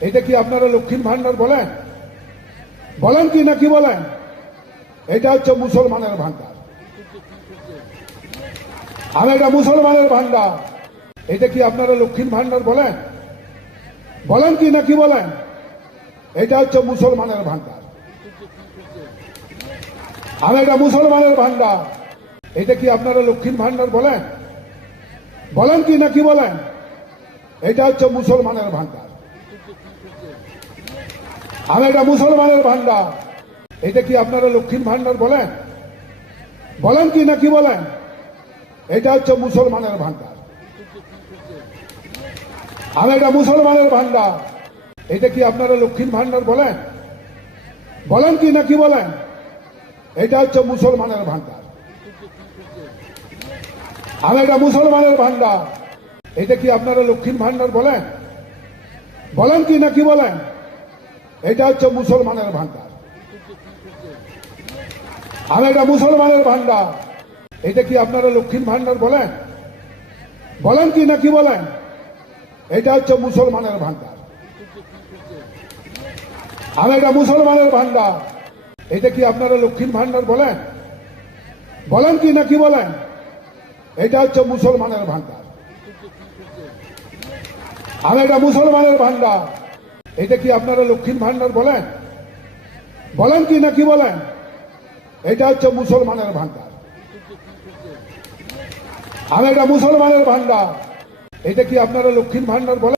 এটা কি আপনারা লক্ষ্মীর ভান্ডার বলেন? বলেন কি নাকি বলেন? এটা হচ্ছে মুসলমানের ভান্ডার। আর এটা মুসলমানের ভান্ডার। এটা কি আপনারা লক্ষ্মীর ভান্ডার বলেন? বলেন কি নাকি বলেন? এটা হচ্ছে মুসলমানের ভান্ডার। আর এটা মুসলমানের ভান্ডার। এটা কি আপনারা লক্ষ্মীর ভান্ডার বলেন? বলেন কি নাকি বলেন? এটা হচ্ছে মুসলমানের ভান্ডার। আর এটা মুসলমানের ভান্ডার। এটা কি আপনারা লক্ষ্মীর ভান্ডার বলেন? বলেন কি নাকি বলেন? এটা হচ্ছে মুসলমানের ভান্ডার। আর এটা মুসলমানের ভান্ডার। এটা কি আপনারা লক্ষ্মীর ভান্ডার বলেন? বলেন কি নাকি বলেন? এটা হচ্ছে মুসলমানের ভান্ডার। আর এটা মুসলমানের ভান্ডার। এটা কি আপনারা লক্ষ্মীর ভান্ডার বলেন? বলেন কি নাকি বলেন? এটা হচ্ছে মুসলমানের ভান্ডার। আর এটা মুসলমানের ভান্ডার। এটা কি আপনারা লক্ষ্মীর ভান্ডার বলেন? বলেন কি নাকি বলেন? এটা হচ্ছে মুসলমানের ভান্ডার। আর এটা মুসলমানের ভান্ডার। এটা কি আপনারা লক্ষ্মীর ভান্ডার বলেন? বলেন কি নাকি বলেন? এটা হচ্ছে মুসলমানের ভান্ডার। আর এটা মুসলমানের ভান্ডার। এটা কি আপনারা লক্ষ্মীর ভান্ডার বলেন? বলেন কি নাকি বলেন? এটা হচ্ছে মুসলমানের ভান্ডার। আর এটা মুসলমানের ভান্ডার। এটা কি আপনারা লক্ষ্মীর ভান্ডার বলেন?